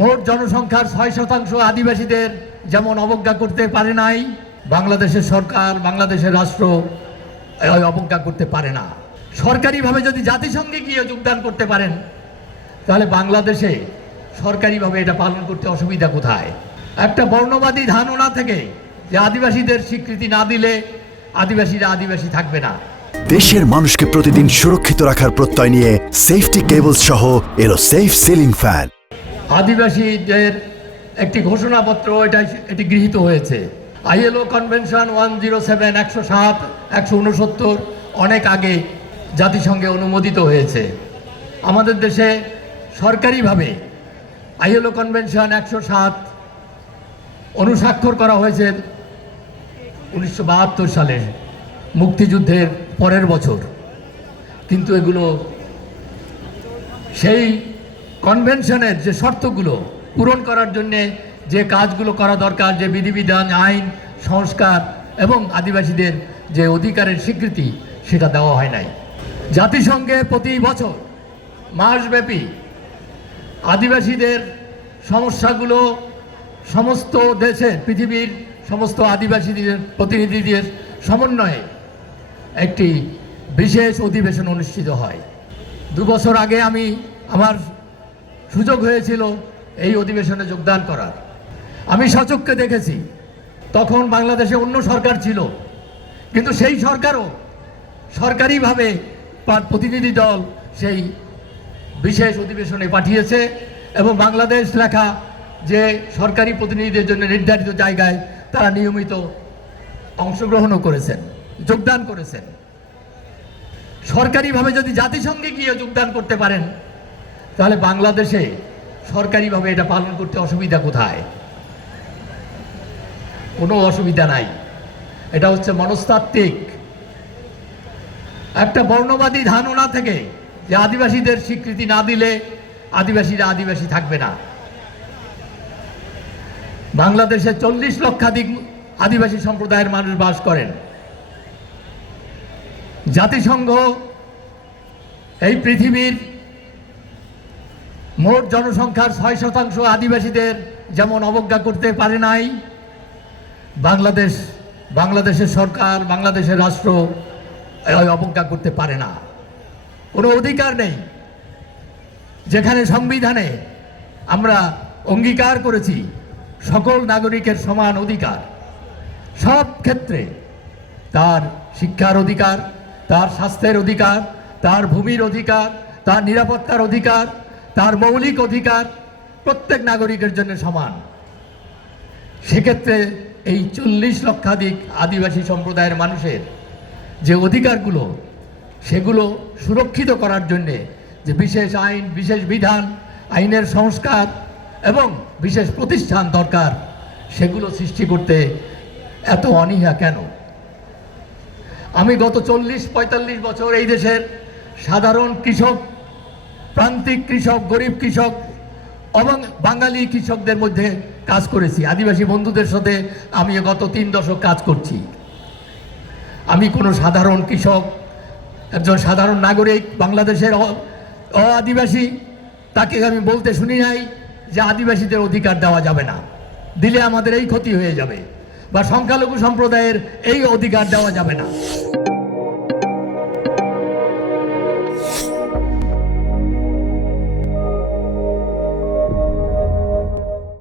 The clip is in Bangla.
মোট জনসংখ্যার 6% আদিবাসীদের যেমন অবজ্ঞা করতে পারে নাই, বাংলাদেশের সরকার, বাংলাদেশের রাষ্ট্র অবজ্ঞা করতে পারে না। সরকারিভাবে যদি জাতিসংঘে গিয়ে যোগদান করতে পারেন, তাহলে বাংলাদেশে সরকারিভাবে এটা পালন করতে অসুবিধা কোথায়? একটা বর্ণবাদী ধারণা থেকে যে আদিবাসীদের স্বীকৃতি না দিলে আদিবাসীরা আদিবাসী থাকবে না। দেশের মানুষকে প্রতিদিন সুরক্ষিত রাখার প্রত্যয় নিয়ে সেফটি কেবলস সহ এলো সেফ সিলিং ফ্যান। আদিবাসীদের একটি ঘোষণাপত্র এটি গৃহীত হয়েছে। ILO কনভেনশন 107, 107, 169 অনেক আগে জাতিসংঘে অনুমোদিত হয়েছে। আমাদের দেশে সরকারিভাবে ILO কনভেনশন 107 অনুস্বাক্ষর করা হয়েছে 1972 সালে, মুক্তিযুদ্ধের পরের বছর। কিন্তু এগুলো সেই কনভেনশনের যে শর্তগুলো পূরণ করার জন্যে যে কাজগুলো করা দরকার, যে বিধিবিধান, আইন সংস্কার এবং আদিবাসীদের যে অধিকারের স্বীকৃতি, সেটা দেওয়া হয় নাই। জাতিসংঘে প্রতি বছর মাসব্যাপী আদিবাসীদের সমস্যাগুলো সমস্ত দেশের, পৃথিবীর সমস্ত আদিবাসীদের প্রতিনিধিদের সমন্বয়ে একটি বিশেষ অধিবেশন অনুষ্ঠিত হয়। 2 বছর আগে আমার সুযোগ হয়েছিল এই অধিবেশনে যোগদান করার। আমি সচক্ষে দেখেছি, তখন বাংলাদেশে অন্য সরকার ছিল, কিন্তু সেই সরকারও সরকারিভাবে প্রতিনিধি দল সেই বিশেষ অধিবেশনে পাঠিয়েছে এবং বাংলাদেশ লেখা যে সরকারি প্রতিনিধিদের জন্য নির্ধারিত জায়গায় তারা নিয়মিত অংশগ্রহণও করেছেন, যোগদান করেছেন। সরকারিভাবে যদি জাতিসংঘে গিয়ে যোগদান করতে পারেন, তাহলে বাংলাদেশে সরকারিভাবে এটা পালন করতে অসুবিধা কোথায়? কোনো অসুবিধা নাই। এটা হচ্ছে মনস্তাত্ত্বিক একটা বর্ণবাদী ধারণা থেকে যে আদিবাসীদের স্বীকৃতি না দিলে আদিবাসীরা আদিবাসী থাকবে না। বাংলাদেশে 40 লক্ষাধিক আদিবাসী সম্প্রদায়ের মানুষ বাস করেন। জাতিসংঘ এই পৃথিবীর মোট জনসংখ্যার 6% আদিবাসীদের যেমন অবজ্ঞা করতে পারে নাই, বাংলাদেশের সরকার, বাংলাদেশের রাষ্ট্র অবজ্ঞা করতে পারে না। কোনো অধিকার নেই। যেখানে সংবিধানে আমরা অঙ্গীকার করেছি সকল নাগরিকের সমান অধিকার, সব ক্ষেত্রে তার শিক্ষার অধিকার, তার স্বাস্থ্যের অধিকার, তার ভূমির অধিকার, তার নিরাপত্তার অধিকার, তার মৌলিক অধিকার প্রত্যেক নাগরিকের জন্য সমান। সেক্ষেত্রে এই 40 লক্ষাধিক আদিবাসী সম্প্রদায়ের মানুষের যে অধিকারগুলো, সেগুলো সুরক্ষিত করার জন্যে যে বিশেষ আইন, বিশেষ বিধান, আইনের সংস্কার এবং বিশেষ প্রতিষ্ঠান দরকার, সেগুলো সৃষ্টি করতে এত অনীহা কেন? আমি গত 40-45 বছর এই দেশের সাধারণ কৃষক, প্রান্তিক কৃষক, গরিব কৃষক এবং বাঙালি কৃষকদের মধ্যে কাজ করেছি। আদিবাসী বন্ধুদের সাথে আমি গত 3 দশক কাজ করছি। আমি কোনো সাধারণ কৃষক, একজন সাধারণ নাগরিক, বাংলাদেশের আদিবাসী, তাকে আমি বলতে শুনি নাই যে আদিবাসীদের অধিকার দেওয়া যাবে না, দিলে আমাদের এই ক্ষতি হয়ে যাবে, বা সংখ্যালঘু সম্প্রদায়ের এই অধিকার দেওয়া যাবে না।